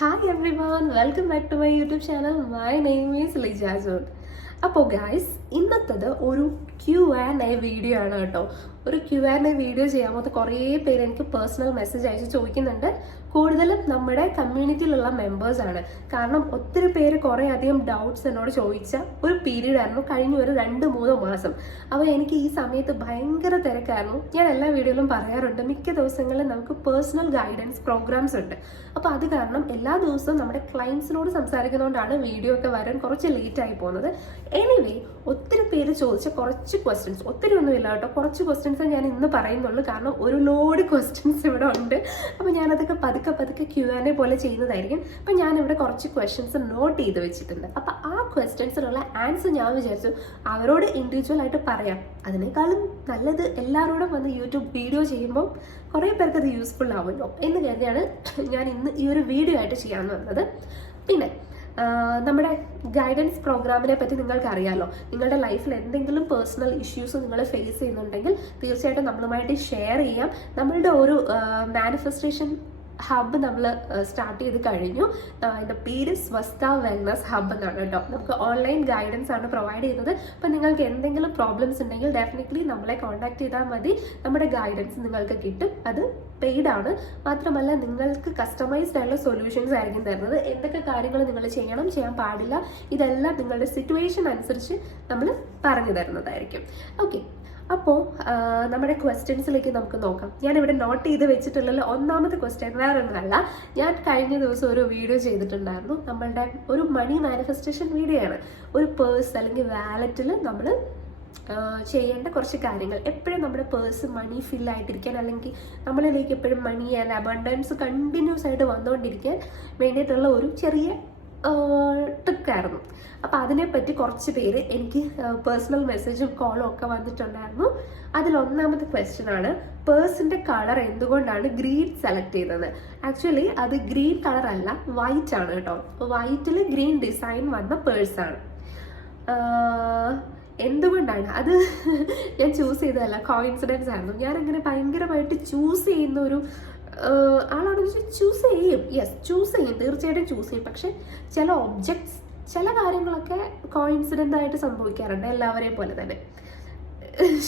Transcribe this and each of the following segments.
Hi everyone, welcome back to my YouTube channel. My name is Lija John. അപ്പോൾ guys ഇന്നത്തത് ഒരു Q&A video ആണ് കേട്ടോ. ഒരു Q&A video ചെയ്യാമോ കുറേ പേര് എനിക്ക് പേഴ്സണൽ മെസ്സേജ് അയച്ച് ചോദിക്കുന്നുണ്ട്. കൂടുതലും നമ്മുടെ കമ്മ്യൂണിറ്റിയിലുള്ള മെമ്പേഴ്സ് ആണ്. കാരണം ഒത്തിരി പേര് കുറേ അധികം ഡൗട്ട്സ് എന്നോട് ചോദിച്ച ഒരു പീരീഡ് ആയിരുന്നു കഴിഞ്ഞ ഒരു 2-3 മാസം. അപ്പോൾ എനിക്ക് ഈ സമയത്ത് ഭയങ്കര തിരക്കായിരുന്നു. ഞാൻ എല്ലാ വീഡിയോയിലും പറയാറുണ്ട്, മിക്ക ദിവസങ്ങളിലും നമുക്ക് പേഴ്സണൽ ഗൈഡൻസ് പ്രോഗ്രാംസ് ഉണ്ട്. അപ്പോൾ അത് കാരണം എല്ലാ ദിവസവും നമ്മുടെ ക്ലയൻസിനോട് സംസാരിക്കുന്നതുകൊണ്ടാണ് വീഡിയോ ഒക്കെ വരാൻ കുറച്ച് ലേറ്റ് ആയി പോകുന്നത്. എനിവേ, ഒത്തിരി പേര് ചോദിച്ച കുറച്ച് ക്വസ്റ്റ്യൻസ്, ഒത്തിരി ഒന്നുമില്ല കേട്ടോ, കുറച്ച് ക്വസ്റ്റ്യൻസ് ഞാൻ ഇന്ന് പറയുന്നുള്ളൂ. കാരണം ഒരു ലോഡ് ക്വസ്റ്റ്യൻസ് ഇവിടെ ഉണ്ട്. അപ്പോൾ ഞാനതൊക്കെ പതുക്കെ Q&A പോലെ ചെയ്യുന്നതായിരിക്കും. അപ്പം ഞാനിവിടെ കുറച്ച് ക്വസ്റ്റ്യൻസ് നോട്ട് ചെയ്ത് വെച്ചിട്ടുണ്ട്. അപ്പം ആ ക്വസ്റ്റ്യൻസിനുള്ള ആൻസർ ഞാൻ വിചാരിച്ചു അവരോട് ഇൻഡിവിജ്വൽ ആയിട്ട് പറയാം. അതിനേക്കാളും നല്ലത് എല്ലാവരോടും വന്ന് യൂട്യൂബ് വീഡിയോ ചെയ്യുമ്പോൾ കുറേ പേർക്ക് അത് യൂസ്ഫുൾ ആവുമല്ലോ എന്ന് കരുതിയാണ് ഞാൻ ഇന്ന് ഈ ഒരു വീഡിയോ ആയിട്ട് ചെയ്യാമെന്ന് വന്നത്. പിന്നെ നമ്മുടെ ഗൈഡൻസ് പ്രോഗ്രാമിനെ പറ്റി നിങ്ങൾക്ക് അറിയാമല്ലോ. നിങ്ങളുടെ ലൈഫിൽ എന്തെങ്കിലും പേഴ്സണൽ ഇഷ്യൂസ് നിങ്ങൾ ഫേസ് ചെയ്യുന്നുണ്ടെങ്കിൽ തീർച്ചയായിട്ടും നമ്മളുമായിട്ട് ഷെയർ ചെയ്യാം. നമ്മളുടെ ഒരു മാനിഫെസ്റ്റേഷൻ ഹബ്ബ് നമ്മൾ സ്റ്റാർട്ട് ചെയ്ത് കഴിഞ്ഞു. അതിൻ്റെ പേര് സ്വസ്ഥ വെൽനസ് ഹബ്ബ് എന്നാണ് കേട്ടോ. നമുക്ക് ഓൺലൈൻ ഗൈഡൻസ് ആണ് പ്രൊവൈഡ് ചെയ്യുന്നത്. അപ്പം നിങ്ങൾക്ക് എന്തെങ്കിലും പ്രോബ്ലംസ് ഉണ്ടെങ്കിൽ ഡെഫിനറ്റ്ലി നമ്മളെ കോൺടാക്ട് ചെയ്താൽ മതി. നമ്മുടെ ഗൈഡൻസ് നിങ്ങൾക്ക് കിട്ടും. അത് പെയ്ഡ് ആണ്. മാത്രമല്ല നിങ്ങൾക്ക് കസ്റ്റമൈസ്ഡ് ആയിട്ടുള്ള സൊല്യൂഷൻസ് ആയിരിക്കും തരുന്നത്. എന്തൊക്കെ കാര്യങ്ങൾ നിങ്ങൾ ചെയ്യാൻ പാടില്ല, ഇതെല്ലാം നിങ്ങളുടെ സിറ്റുവേഷൻ അനുസരിച്ച് നമ്മൾ പറഞ്ഞു തരുന്നതായിരിക്കും. ഓക്കെ, അപ്പോൾ നമ്മുടെ ക്വസ്റ്റ്യൻസിലേക്ക് നമുക്ക് നോക്കാം. ഞാനിവിടെ നോട്ട് ചെയ്ത് വെച്ചിട്ടുള്ള ഒന്നാമത്തെ ക്വസ്റ്റ്യൻ വേറെ ഒന്നുമല്ല. ഞാൻ കഴിഞ്ഞ ദിവസം ഒരു വീഡിയോ ചെയ്തിട്ടുണ്ടായിരുന്നു. നമ്മളുടെ ഒരു മണി മാനിഫെസ്റ്റേഷൻ വീഡിയോ ആണ്. ഒരു പേഴ്സ് അല്ലെങ്കിൽ വാലറ്റിൽ നമ്മൾ ചെയ്യേണ്ട കുറച്ച് കാര്യങ്ങൾ. എപ്പോഴും നമ്മുടെ പേഴ്സ് മണി ഫില്ലായിട്ടിരിക്കാൻ, അല്ലെങ്കിൽ നമ്മളിലേക്ക് എപ്പോഴും മണി ആൻഡ് അബണ്ടൻസ് കണ്ടിന്യൂസ് ആയിട്ട് വന്നുകൊണ്ടിരിക്കാൻ വേണ്ടിയിട്ടുള്ള ഒരു ചെറിയ ട്രിക്കായിരുന്നു. അപ്പോൾ അതിനെപ്പറ്റി കുറച്ച് പേര് എനിക്ക് പേഴ്സണൽ മെസ്സേജും കോളും ഒക്കെ വന്നിട്ടുണ്ടായിരുന്നു. അതിലൊന്നാമത്തെ ക്വസ്റ്റ്യൻ ആണ്, പേഴ്സിന്റെ കളർ എന്തുകൊണ്ടാണ് ഗ്രീൻ സെലക്ട് ചെയ്തത്? ആക്ച്വലി അത് ഗ്രീൻ കളർ അല്ല, വൈറ്റ് ആണ് കേട്ടോ. വൈറ്റിൽ ഗ്രീൻ ഡിസൈൻ വന്ന പേഴ്സാണ്. എന്തുകൊണ്ടാണ് അത് ഞാൻ ചൂസ് ചെയ്തതല്ല, കോയിൻസിഡൻസ് ആയിരുന്നു. ഞാൻ അങ്ങനെ ഭയങ്കരമായിട്ട് ചൂസ് ചെയ്യുന്ന ഒരു ആളാണെന്ന് വെച്ചാൽ ചൂസ് ചെയ്യും. യെസ്, ചൂസ് ചെയ്യും, തീർച്ചയായിട്ടും ചൂസ് ചെയ്യും. പക്ഷെ ചില ഒബ്ജക്ട്സ്, ചില കാര്യങ്ങളൊക്കെ കോയിൻസിഡൻ്റ് ആയിട്ട് സംഭവിക്കാറുണ്ട്, എല്ലാവരെയും പോലെ തന്നെ.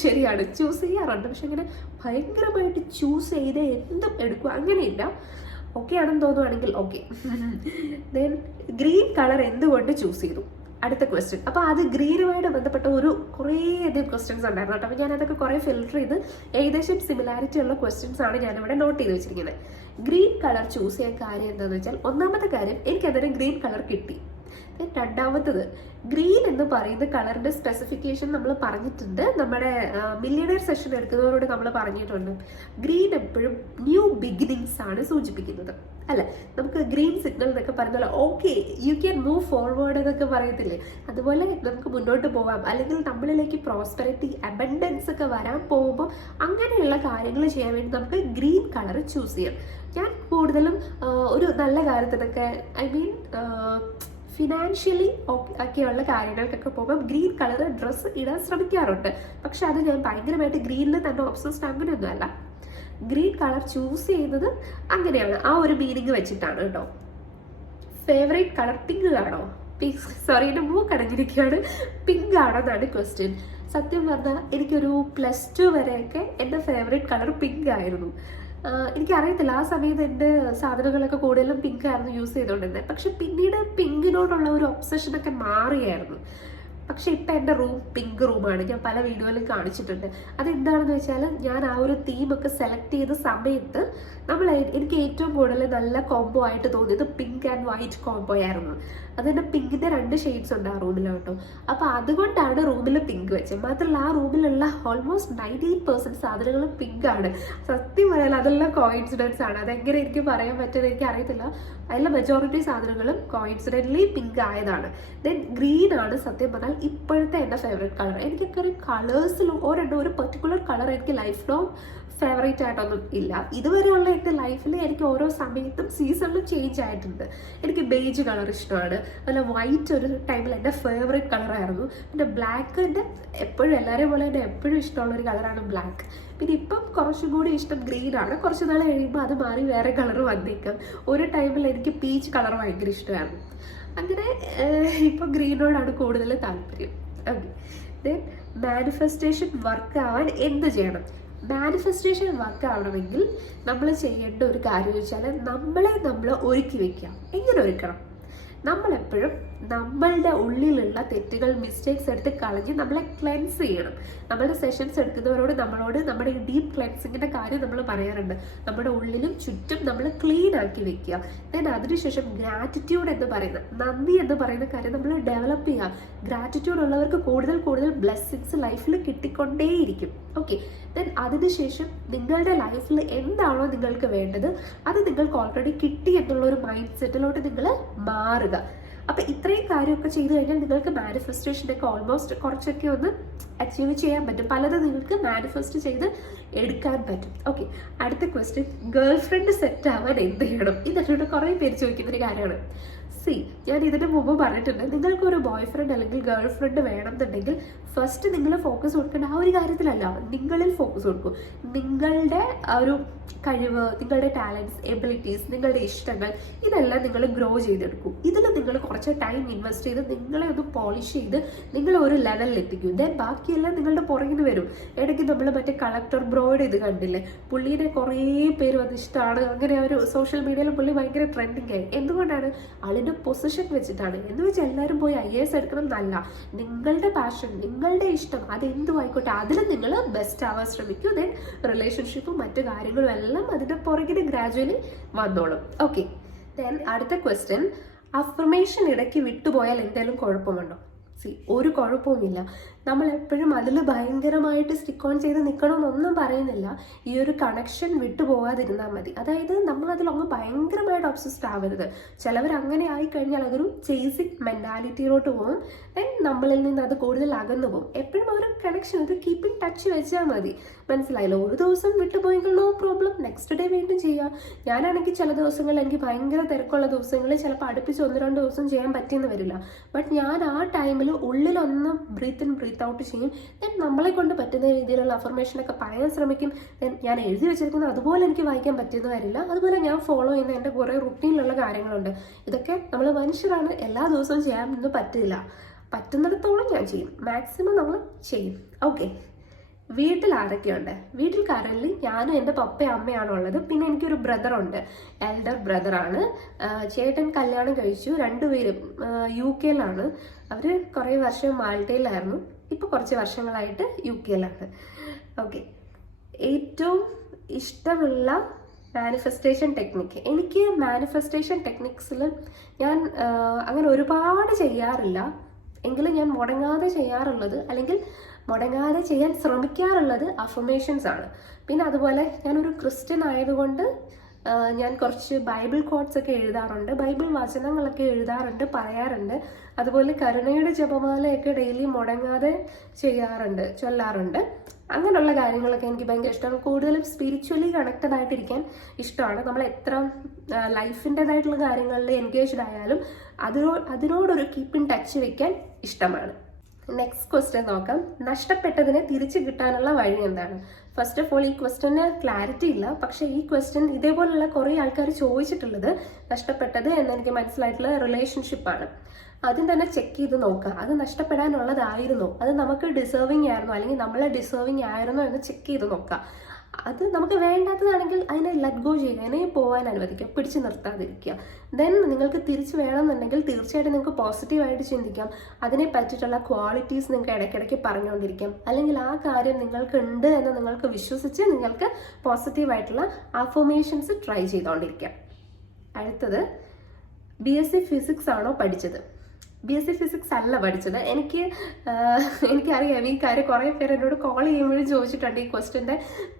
ശരിയാണ്, ചൂസ് ചെയ്യാറുണ്ട്. പക്ഷെ ഇങ്ങനെ ഭയങ്കരമായിട്ട് ചൂസ് ചെയ്ത് എന്തും എടുക്കുക അങ്ങനെയില്ല. ഓക്കെ ആണെന്ന് തോന്നുവാണെങ്കിൽ ഓക്കെ. ദെൻ ഗ്രീൻ കളർ എന്തുകൊണ്ട് ചൂസ് ചെയ്തു? അടുത്ത ക്വസ്റ്റ്യൻ. അപ്പോൾ അത് ഗ്രീനുമായിട്ട് ബന്ധപ്പെട്ട കുറേയധികം ക്വസ്റ്റ്യൻസ് ഉണ്ടായിരുന്നു കേട്ടോ. അപ്പോൾ ഞാനതൊക്കെ കുറേ ഫിൽട്ടർ ചെയ്ത് ഏകദേശം സിമിലാരിറ്റി ഉള്ള ക്വസ്റ്റ്യൻസ് ആണ് ഞാനിവിടെ നോട്ട് ചെയ്ത് വെച്ചിരിക്കുന്നത്. ഗ്രീൻ കളർ ചൂസ് ചെയ്യാൻ കാര്യം എന്താണെന്ന് വെച്ചാൽ, ഒന്നാമത്തെ കാര്യം എനിക്കതിന് ഗ്രീൻ കളർ കിട്ടി. രണ്ടാമത്തത്, ഗ്രീൻ എന്ന് പറയുന്ന കളറിന്റെ സ്പെസിഫിക്കേഷൻ നമ്മൾ പറഞ്ഞിട്ടുണ്ട്. നമ്മുടെ മില്യണയർ സെഷൻ എടുക്കുന്നവരോട് നമ്മൾ പറഞ്ഞിട്ടുണ്ട്. ഗ്രീൻ എപ്പോഴും ന്യൂ ബിഗിനിങ്സ് ആണ് സൂചിപ്പിക്കുന്നത്, അല്ലെ? നമുക്ക് ഗ്രീൻ സിഗ്നൽ എന്നൊക്കെ പറഞ്ഞാൽ okay you can move forward എന്നൊക്കെ പറയത്തില്ലേ, അതുപോലെ നമുക്ക് മുന്നോട്ട് പോകാം. അല്ലെങ്കിൽ നമ്മളിലേക്ക് പ്രോസ്പെറിറ്റി, അബണ്ടൻസ് ഒക്കെ വരാൻ പോകുമ്പോൾ അങ്ങനെയുള്ള കാര്യങ്ങൾ ചെയ്യാൻ വേണ്ടി നമുക്ക് ഗ്രീൻ കളർ ചൂസ് ചെയ്യാം. ഞാൻ കൂടുതലും ഒരു നല്ല കാര്യത്തിനൊക്കെ, ഐ മീൻ ഫിനാൻഷ്യലി ഒക്കെയുള്ള കാര്യങ്ങൾക്കൊക്കെ പോകുമ്പോൾ ഗ്രീൻ കളർ ഡ്രസ്സ് ഇടാൻ ശ്രമിക്കാറുണ്ട്. പക്ഷെ അത് ഞാൻ ഭയങ്കരമായിട്ട് ഗ്രീനിൽ തന്നെ ഒബ്സസ്ഡ് അങ്ങനെയൊന്നും അല്ല. ഗ്രീൻ കളർ ചൂസ് ചെയ്യുന്നത് അങ്ങനെയാണ്, ആ ഒരു മീനിങ് വെച്ചിട്ടാണ് കേട്ടോ. ഫേവറേറ്റ് കളർ പിങ്ക് ആണോ? സോറി, എൻ്റെ മൂക്ക് അടഞ്ഞിരിക്കുകയാണ്. പിങ്ക് ആണോ എന്നാണ് ക്വസ്റ്റ്യൻ. സത്യം പറഞ്ഞാൽ എനിക്കൊരു +2 വരെയൊക്കെ എൻ്റെ ഫേവറേറ്റ് കളർ പിങ്ക് ആയിരുന്നു. എനിക്കറിയത്തില്ല, ആ സമയത്ത് എൻ്റെ സാധനങ്ങളൊക്കെ കൂടുതലും പിങ്ക് ആയിരുന്നു യൂസ് ചെയ്തുകൊണ്ടിരുന്നത്. പക്ഷെ പിന്നീട് പിങ്കിനോടുള്ള ഒരു ഒബ്സഷനൊക്കെ മാറിയായിരുന്നു. പക്ഷെ ഇപ്പം എൻ്റെ റൂം പിങ്ക് റൂമാണ്. ഞാൻ പല വീഡിയോയിലും കാണിച്ചിട്ടുണ്ട്. അതെന്താണെന്ന് വെച്ചാൽ, ഞാൻ ആ ഒരു തീമൊക്കെ സെലക്ട് ചെയ്ത സമയത്ത് എനിക്ക് ഏറ്റവും കൂടുതൽ നല്ല കോംബോ ആയിട്ട് തോന്നിയത് പിങ്ക് ആൻഡ് വൈറ്റ് കോംബോ ആയിരുന്നു. അതുതന്നെ പിങ്കിൻ്റെ 2 ഷെയ്ഡ്സ് ഉണ്ട് ആ റൂമിൽ കേട്ടോ. അപ്പോൾ അതുകൊണ്ടാണ് റൂമിൽ പിങ്ക് വെച്ചത്. മാത്രമല്ല ആ റൂമിലുള്ള ഓൾമോസ്റ്റ് 98% സാധനങ്ങളും പിങ്ക് ആണ്. സത്യം പറയാൻ അതെല്ലാം കോയിൻസിഡൻസ് ആണ്. അതെങ്ങനെ എനിക്ക് പറയാൻ പറ്റുന്നത് എനിക്ക് അറിയത്തില്ല. അതിലെ മെജോറിറ്റി സാധനങ്ങളും കോയിൻസിഡൻ്റലി പിങ്ക് ആയതാണ്. ദെൻ ഗ്രീൻ ആണ് സത്യം പറഞ്ഞാൽ ഇപ്പോഴത്തെ എൻ്റെ ഫേവറേറ്റ് കളർ. എനിക്കൊക്കെ ഒരു കളേഴ്സിൽ ഒരു പെർട്ടിക്കുലർ കളർ എനിക്ക് ലൈഫ് ലോങ് ഫേവറേറ്റ് ആയിട്ടൊന്നും ഇല്ല. ഇതുവരെയുള്ള എൻ്റെ ലൈഫിൽ എനിക്ക് ഓരോ സമയത്തും സീസണിലും ചേഞ്ച് ആയിട്ടുണ്ട്. എനിക്ക് ബേജ് കളർ ഇഷ്ടമാണ്, അതുപോലെ വൈറ്റ് ഒരു ടൈമിൽ എൻ്റെ ഫേവറേറ്റ് കളറായിരുന്നു. പിന്നെ ബ്ലാക്ക് എൻ്റെ എപ്പോഴും എല്ലാവരെയും പോലെ എൻ്റെ എപ്പോഴും ഇഷ്ടമുള്ളൊരു കളറാണ് ബ്ലാക്ക്. പിന്നെ ഇപ്പം കുറച്ചും കൂടി ഇഷ്ടം ഗ്രീനാണ്. കുറച്ച് നാൾ കഴിയുമ്പോൾ അത് മാറി വേറെ കളർ വന്നേക്കാം. ഒരു ടൈമിൽ എനിക്ക് പീച്ച് കളർ ഭയങ്കര ഇഷ്ടമായിരുന്നു. അങ്ങനെ ഇപ്പം ഗ്രീനോടാണ് കൂടുതൽ താല്പര്യം. ഓക്കെ, ദെൻ മാനിഫെസ്റ്റേഷൻ വർക്ക് ആവാൻ എന്ത് ചെയ്യണം? മാനിഫെസ്റ്റേഷൻ വർക്ക് ആവണമെങ്കിൽ നമ്മൾ ചെയ്യേണ്ട ഒരു കാര്യം വെച്ചാൽ നമ്മൾ ഒരുക്കി വെക്കാം. എങ്ങനെ ഒരുക്കണം? നമ്മളെപ്പോഴും നമ്മളുടെ ഉള്ളിലുള്ള തെറ്റുകൾ, മിസ്റ്റേക്സ് എടുത്ത് കളഞ്ഞ് നമ്മളെ ക്ലെൻസ് ചെയ്യണം. നമ്മുടെ സെഷൻസ് എടുക്കുന്നവരോട് നമ്മുടെ ഈ ഡീപ്പ് ക്ലെൻസിങ്ങിന്റെ കാര്യം നമ്മൾ പറയാറുണ്ട്. നമ്മുടെ ഉള്ളിലും ചുറ്റും നമ്മൾ ക്ലീൻ ആക്കി വെക്കുക. ദെൻ അതിനുശേഷം ഗ്രാറ്റിറ്റ്യൂഡ് എന്ന് പറയുന്ന, നന്ദി എന്ന് പറയുന്ന കാര്യം നമ്മൾ ഡെവലപ്പ് ചെയ്യാം. ഗ്രാറ്റിറ്റ്യൂഡ് ഉള്ളവർക്ക് കൂടുതൽ കൂടുതൽ ബ്ലെസ്സിങ്സ് ലൈഫിൽ കിട്ടിക്കൊണ്ടേയിരിക്കും. ഓക്കെ, ദെൻ അതിനുശേഷം നിങ്ങളുടെ ലൈഫിൽ എന്താണോ നിങ്ങൾക്ക് വേണ്ടത് അത് നിങ്ങൾക്ക് ഓൾറെഡി കിട്ടി എന്നുള്ള ഒരു മൈൻഡ് സെറ്റിലോട്ട് നിങ്ങൾ മാറുക. അപ്പൊ ഇത്രയും കാര്യമൊക്കെ ചെയ്തു കഴിഞ്ഞാൽ നിങ്ങൾക്ക് മാനിഫെസ്റ്റേഷനൊക്കെ ഓൾമോസ്റ്റ് കുറച്ചൊക്കെ ഒന്ന് അച്ചീവ് ചെയ്യാൻ പറ്റും. പലതും നിങ്ങൾക്ക് മാനിഫെസ്റ്റ് ചെയ്ത് എടുക്കാൻ പറ്റും. ഓക്കെ, അടുത്ത ക്വസ്റ്റ്യൻ, ഗേൾ ഫ്രണ്ട് സെറ്റ് ആവാൻ എന്ത് ചെയ്യണം? ഇതൊക്കെ കുറേ പേര് ചോദിക്കുന്നൊരു കാര്യമാണ്. ഞാൻ ഇതിന് മുമ്പ് പറഞ്ഞിട്ടുണ്ട്, നിങ്ങൾക്കൊരു ബോയ് ഫ്രണ്ട് അല്ലെങ്കിൽ ഗേൾ ഫ്രണ്ട് വേണമെന്നുണ്ടെങ്കിൽ ഫസ്റ്റ് നിങ്ങൾ ഫോക്കസ് കൊടുക്കേണ്ട ആ ഒരു കാര്യത്തിലല്ല, നിങ്ങളിൽ ഫോക്കസ് കൊടുക്കും. നിങ്ങളുടെ ആ ഒരു കഴിവ്, നിങ്ങളുടെ ടാലൻസ്, എബിലിറ്റീസ്, നിങ്ങളുടെ ഇഷ്ടങ്ങൾ, ഇതെല്ലാം നിങ്ങൾ ഗ്രോ ചെയ്തെടുക്കും. ഇതിൽ നിങ്ങൾ കുറച്ച് ടൈം ഇൻവെസ്റ്റ് ചെയ്ത് നിങ്ങളെ ഒന്ന് പോളിഷ് ചെയ്ത് നിങ്ങൾ ഒരു ലെവലിൽ എത്തിക്കും. ദെൻ ബാക്കിയെല്ലാം നിങ്ങളുടെ പുറകിന് വരും. ഇടയ്ക്ക് നമ്മൾ മറ്റേ കളക്ടർ ബ്രോയുടെ ഇത് കണ്ടില്ലേ, പുള്ളീനെ കുറേ പേര് വന്ന് ഇഷ്ടമാണ്. അങ്ങനെ ഒരു സോഷ്യൽ മീഡിയയിൽ പുള്ളി ഭയങ്കര ട്രെൻഡിങ് ആയി. എന്തുകൊണ്ടാണ്? ആളിന്റെ പൊസിഷൻ വെച്ചിട്ടാണ്. എന്ന് വെച്ചാൽ എല്ലാവരും പോയി IAS എടുക്കണം എന്നല്ല. നിങ്ങളുടെ പാഷൻ, നിങ്ങളുടെ ഇഷ്ടം, അതെന്തും ആയിക്കോട്ടെ, അതിൽ നിങ്ങൾ ബെസ്റ്റ് ആവാൻ ശ്രമിക്കൂ. ദെൻ റിലേഷൻഷിപ്പും മറ്റു കാര്യങ്ങളും എല്ലാം അതിന്റെ പുറകിന് ഗ്രാജുവലി വന്നോളും. ഓക്കെ, ദെൻ അടുത്ത ക്വസ്റ്റ്യൻ, അഫർമേഷൻ ഇടയ്ക്ക് വിട്ടുപോയാൽ എന്തെങ്കിലും കുഴപ്പമുണ്ടോ? ഒരു കുഴപ്പവുമില്ല. നമ്മൾ എപ്പോഴും അതിൽ ഭയങ്കരമായിട്ട് സ്റ്റിക്ക് ഓൺ ചെയ്ത് നിൽക്കണമെന്നൊന്നും പറയുന്നില്ല. ഈ ഒരു കണക്ഷൻ വിട്ടുപോകാതിരുന്നാൽ മതി. അതായത് നമ്മൾ അതിലൊന്ന് ഭയങ്കരമായിട്ട് ഒബ്സസ്ഡ് ആവരുത്. ചിലവർ അങ്ങനെ ആയിക്കഴിഞ്ഞാൽ അതൊരു ചേസിങ് മെന്റാലിറ്റിയിലോട്ട് പോകും. ദെൻ നമ്മളിൽ നിന്ന് അത് കൂടുതൽ അകന്നു പോകും. എപ്പോഴും ഒരു കണക്ഷൻ, ഒരു കീപ്പ് ഇൻ ടച്ച് വെച്ചാൽ മതി. മനസ്സിലായല്ലോ? ഒരു ദിവസം വിട്ടുപോയെങ്കിൽ നോ പ്രോബ്ലം, നെക്സ്റ്റ് ഡേ വീണ്ടും ചെയ്യാം. ഞാനാണെങ്കിൽ ചില ദിവസങ്ങളിൽ എനിക്ക് ഭയങ്കര തിരക്കുള്ള ദിവസങ്ങളിൽ ചിലപ്പോൾ അടുപ്പിച്ച് 1-2 ദിവസം ചെയ്യാൻ പറ്റിയെന്ന് വരില്ല. ബട്ട് ഞാൻ ആ ടൈമിൽ ഉള്ളിലൊന്ന് ബ്രീത്ത് ഇൻ ബ്രീത്ത് ഔട്ട് ചെയ്യും. ദെൻ നമ്മളെ കൊണ്ട് പറ്റുന്ന രീതിയിലുള്ള അഫർമേഷനൊക്കെ പറയാൻ ശ്രമിക്കും. ദെൻ ഞാൻ എഴുതി വെച്ചിരിക്കുന്നത് അതുപോലെ എനിക്ക് വായിക്കാൻ പറ്റിയെന്ന് വരില്ല. അതുപോലെ ഞാൻ ഫോളോ ചെയ്യുന്ന എൻ്റെ കുറേ റുട്ടീനിലുള്ള കാര്യങ്ങളുണ്ട്. ഇതൊക്കെ നമ്മൾ മനുഷ്യരാണ്, എല്ലാ ദിവസവും ചെയ്യാനൊന്നും പറ്റില്ല. പറ്റുന്നിടത്തോളം ഞാൻ ചെയ്യും, മാക്സിമം നമ്മൾ ചെയ്യും. ഓക്കെ, വീട്ടിൽ ആരൊക്കെയുണ്ട്? വീട്ടിൽ കറന്റ് ഞാനും എൻ്റെ പപ്പയും അമ്മയാണ് ഉള്ളത്. പിന്നെ എനിക്കൊരു ബ്രദറുണ്ട്, എൽഡർ ബ്രദറാണ്. ചേട്ടൻ കല്യാണം കഴിച്ചു. രണ്ടുപേരും UK അവർ കുറേ വർഷം മാൾട്ടയിലായിരുന്നു. ഇപ്പോൾ കുറച്ച് വർഷങ്ങളായിട്ട് UK. ഓക്കെ, ഏറ്റവും ഇഷ്ടമുള്ള മാനിഫെസ്റ്റേഷൻ ടെക്നിക്ക്, എനിക്ക് മാനിഫെസ്റ്റേഷൻ ടെക്നിക്സിൽ ഞാൻ അങ്ങനെ ഒരുപാട് ചെയ്യാറില്ല. എങ്കിലും ഞാൻ മുടങ്ങാതെ ചെയ്യാറുള്ളത്, അല്ലെങ്കിൽ മുടങ്ങാതെ ചെയ്യാൻ ശ്രമിക്കാറുള്ളത് അഫർമേഷൻസ് ആണ്. പിന്നെ അതുപോലെ ഞാനൊരു ക്രിസ്ത്യൻ ആയതുകൊണ്ട് ഞാൻ കുറച്ച് ബൈബിൾ കോട്ട്സ് ഒക്കെ എഴുതാറുണ്ട്, ബൈബിൾ വചനങ്ങളൊക്കെ എഴുതാറുണ്ട്, പറയാറുണ്ട്. അതുപോലെ കരുണയുടെ ജപമാലയൊക്കെ ഡെയിലി മുടങ്ങാതെ ചെയ്യാറുണ്ട്, ചൊല്ലാറുണ്ട്. അങ്ങനെയുള്ള കാര്യങ്ങളൊക്കെ എനിക്ക് ഭയങ്കര ഇഷ്ടമാണ്. കൂടുതലും സ്പിരിച്വലി കണക്റ്റഡ് ആയിട്ടിരിക്കാൻ ഇഷ്ടമാണ്. നമ്മൾ എത്ര ലൈഫിൻ്റെതായിട്ടുള്ള കാര്യങ്ങളിൽ എൻഗേജ്ഡ് ആയാലും അതിനോടൊരു കീപ്പ് ഇൻ ടച്ച് വെക്കാൻ ഇഷ്ടമാണ്. നെക്സ്റ്റ് ക്വസ്റ്റ്യൻ നോക്കാം, നഷ്ടപ്പെട്ടതിനെ തിരിച്ചു കിട്ടാനുള്ള വഴി എന്താണ്? ഫസ്റ്റ് ഓഫ് ഓൾ ഈ ക്വസ്റ്റ്യന് ക്ലാരിറ്റി ഇല്ല. പക്ഷെ ഈ ക്വസ്റ്റ്യൻ ഇതേപോലുള്ള കുറേ ആൾക്കാർ ചോദിച്ചിട്ടുള്ളത് നഷ്ടപ്പെട്ടത് എന്നെനിക്ക് മനസ്സിലായിട്ടുള്ള റിലേഷൻഷിപ്പാണ്. ആദ്യം തന്നെ ചെക്ക് ചെയ്ത് നോക്കുക, അത് നഷ്ടപ്പെടാനുള്ളതായിരുന്നോ, അത് നമുക്ക് ഡിസേർവിങ് ആയിരുന്നോ, അല്ലെങ്കിൽ നമ്മളെ ഡിസേർവിങ് ആയിരുന്നോ എന്ന് ചെക്ക് ചെയ്ത് നോക്കുക. അത് നമുക്ക് വേണ്ടാത്തതാണെങ്കിൽ അതിനെ ലെറ്റ് ഗോ ചെയ്യുക, അതിനെ പോകാൻ അനുവദിക്കുക, പിടിച്ചു നിർത്താതിരിക്കുക. ദെൻ നിങ്ങൾക്ക് തിരിച്ചു വേണമെന്നുണ്ടെങ്കിൽ തീർച്ചയായിട്ടും നിങ്ങൾക്ക് പോസിറ്റീവായിട്ട് ചിന്തിക്കാം. അതിനെ പറ്റിയിട്ടുള്ള ക്വാളിറ്റീസ് നിങ്ങൾക്ക് ഇടയ്ക്കിടയ്ക്ക് പറഞ്ഞുകൊണ്ടിരിക്കാം. അല്ലെങ്കിൽ ആ കാര്യം നിങ്ങൾക്ക് ഉണ്ട് എന്ന് നിങ്ങൾക്ക് വിശ്വസിച്ച് നിങ്ങൾക്ക് പോസിറ്റീവായിട്ടുള്ള അഫർമേഷൻസ് ട്രൈ ചെയ്തുകൊണ്ടിരിക്കാം. അടുത്തത്, BSc ഫിസിക്സ് ആണോ പഠിച്ചത്? BSc ഫിസിക്സ് അല്ല പഠിച്ചത്. എനിക്കറിയാം ഈ കാര്യം കുറേ പേര് എന്നോട് കോൾ ചെയ്യുമ്പോഴും ചോദിച്ചിട്ടുണ്ട് ഈ ക്വസ്റ്റ്യൻ്റെ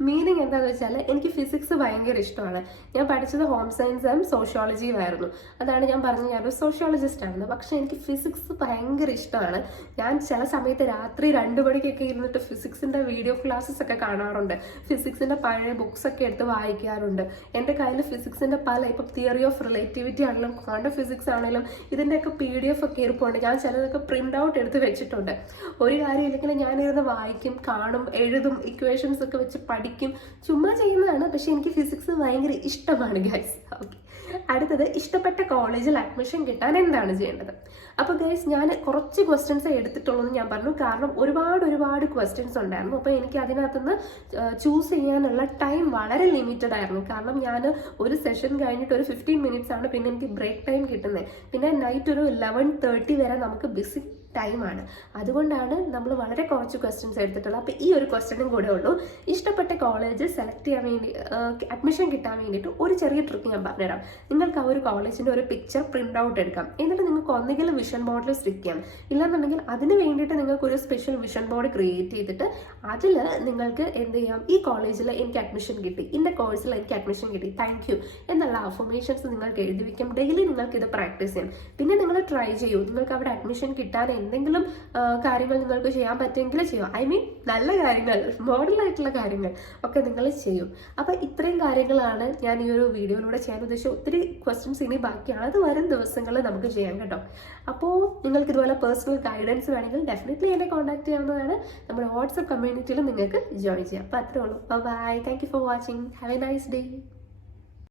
മീനിങ് എന്താണെന്ന് വെച്ചാൽ, എനിക്ക് ഫിസിക്സ് ഭയങ്കര ഇഷ്ടമാണ്. ഞാൻ പഠിച്ചത് ഹോം സയൻസ് ആൻഡ് സോഷ്യോളജിയും ആയിരുന്നു. അതാണ് ഞാൻ പറഞ്ഞത് ഞാനൊരു സോഷ്യോളജിസ്റ്റ് ആണെന്ന്. പക്ഷേ എനിക്ക് ഫിസിക്സ് ഭയങ്കര ഇഷ്ടമാണ്. ഞാൻ ചില സമയത്ത് രാത്രി 2 മണിക്കൊക്കെ ഇരുന്നിട്ട് ഫിസിക്സിൻ്റെ വീഡിയോ ക്ലാസ്സസ് ഒക്കെ കാണാറുണ്ട്. ഫിസിക്സിൻ്റെ പഴയ ബുക്സ് ഒക്കെ എടുത്ത് വായിക്കാറുണ്ട്. എൻ്റെ കയ്യിൽ ഫിസിക്സിൻ്റെ പല, ഇപ്പം തിയറി ഓഫ് റിലേറ്റിവിറ്റി ആണെങ്കിലും ക്വാണ്ടം ഫിസിക്സ് ആണെങ്കിലും ഇതിൻ്റെയൊക്കെ PDF ഒക്കെ ഇരിപ്പുണ്ട്. ഞാൻ ചിലതൊക്കെ പ്രിൻ്റ് ഔട്ട് എടുത്ത് വെച്ചിട്ടുണ്ട്. ഒരു കാര്യമില്ലെങ്കിൽ ഞാനിരുന്ന് വായിക്കും, കാണും, എഴുതും, ഇക്വേഷൻസ് ഒക്കെ വെച്ച് പഠിക്കും. ചുമ്മാ ചെയ്യുന്നതാണ്. പക്ഷെ എനിക്ക് ഫിസിക്സ് ഭയങ്കര ഇഷ്ടമാണ് ഗൈസ്. ഓക്കെ, അടുത്തത് ഇഷ്ടപ്പെട്ട കോളേജിൽ അഡ്മിഷൻ കിട്ടാൻ എന്താണ് ചെയ്യേണ്ടത്? അപ്പോൾ ഗൈസ്, ഞാൻ കുറച്ച് ക്വസ്റ്റ്യൻസ് എടുത്തിട്ടുള്ളൂ എന്ന് ഞാൻ പറഞ്ഞു. കാരണം ഒരുപാട് ക്വസ്റ്റ്യൻസ് ഉണ്ടായിരുന്നു. അപ്പോൾ എനിക്ക് അതിനകത്തുനിന്ന് ചൂസ് ചെയ്യാനുള്ള ടൈം വളരെ ലിമിറ്റഡ് ആയിരുന്നു. കാരണം ഞാൻ ഒരു സെഷൻ കഴിഞ്ഞിട്ട് ഒരു 15 മിനിറ്റ്സ് ആണ് പിന്നെ എനിക്ക് ബ്രേക്ക് ടൈം കിട്ടുന്നത്. പിന്നെ നൈറ്റ് ഒരു 11:30 വരെ നമുക്ക് ബിസി ടൈമാണ്. അതുകൊണ്ടാണ് നമ്മൾ വളരെ കുറച്ച് ക്വസ്റ്റ്യൻസ് എടുത്തിട്ടുള്ളത്. അപ്പോൾ ഈ ഒരു ക്വസ്റ്റ്യനും കൂടെ ഉള്ളൂ. ഇഷ്ടപ്പെട്ട കോളേജ് സെലക്ട് ചെയ്യാൻ വേണ്ടി, അഡ്മിഷൻ കിട്ടാൻ വേണ്ടിയിട്ട് ഒരു ചെറിയ ട്രിക്ക് ഞാൻ പറഞ്ഞുതരാം. നിങ്ങൾക്ക് ആ ഒരു കോളേജിൻ്റെ ഒരു പിക്ചർ പ്രിൻ്റ് ഔട്ട് എടുക്കാം. എന്നിട്ട് നിങ്ങൾക്ക് ഒന്നുകിൽ വിഷൻ ബോർഡിൽ സ്റ്റിക്ക് ചെയ്യാം. ഇല്ലെന്നുണ്ടെങ്കിൽ അതിന് വേണ്ടിയിട്ട് നിങ്ങൾക്ക് ഒരു സ്പെഷ്യൽ വിഷൻ ബോർഡ് ക്രിയേറ്റ് ചെയ്തിട്ട് അതിൽ നിങ്ങൾക്ക് എന്ത് ചെയ്യാം, ഈ കോളേജിൽ എനിക്ക് അഡ്മിഷൻ കിട്ടി, ഇന്ന കോഴ്സിൽ എനിക്ക് അഡ്മിഷൻ കിട്ടി, താങ്ക് യു എന്നുള്ള അഫർമേഷൻസ് നിങ്ങൾക്ക് എഴുതി വയ്ക്കാം. ഡെയിലി നിങ്ങൾക്ക് ഇത് പ്രാക്ടീസ് ചെയ്യാം. പിന്നെ നിങ്ങൾ ട്രൈ ചെയ്യൂ. നിങ്ങൾക്ക് അവിടെ അഡ്മിഷൻ കിട്ടാൻ എന്തെങ്കിലും കാര്യങ്ങൾ നിങ്ങൾക്ക് ചെയ്യാൻ പറ്റുമെങ്കിൽ ചെയ്യും. നല്ല കാര്യങ്ങൾ, മോഡലായിട്ടുള്ള കാര്യങ്ങൾ ഒക്കെ നിങ്ങൾ ചെയ്യും. അപ്പോൾ ഇത്രയും കാര്യങ്ങളാണ് ഞാൻ ഈ ഒരു വീഡിയോയിലൂടെ ചെയ്യാൻ ഉദ്ദേശിച്ചത്. ഒത്തിരി ക്വസ്റ്റ്യൻസ് ഇനി ബാക്കിയാണ്. അത് വരും ദിവസങ്ങളിൽ നമുക്ക് ചെയ്യാം കേട്ടോ. അപ്പോൾ നിങ്ങൾക്ക് ഇതുപോലെ പേഴ്സണൽ ഗൈഡൻസ് വേണമെങ്കിൽ ഡെഫിനറ്റ്ലി എന്നെ കോൺടാക്ട് ചെയ്യാവുന്നതാണ്. നമ്മുടെ വാട്സപ്പ് കമ്മ്യൂണിറ്റിയിൽ നിങ്ങൾക്ക് ജോയിൻ ചെയ്യാം. അപ്പോൾ അത്രേ ഉള്ളൂ. Bye. Thank you for watching. Have a nice day.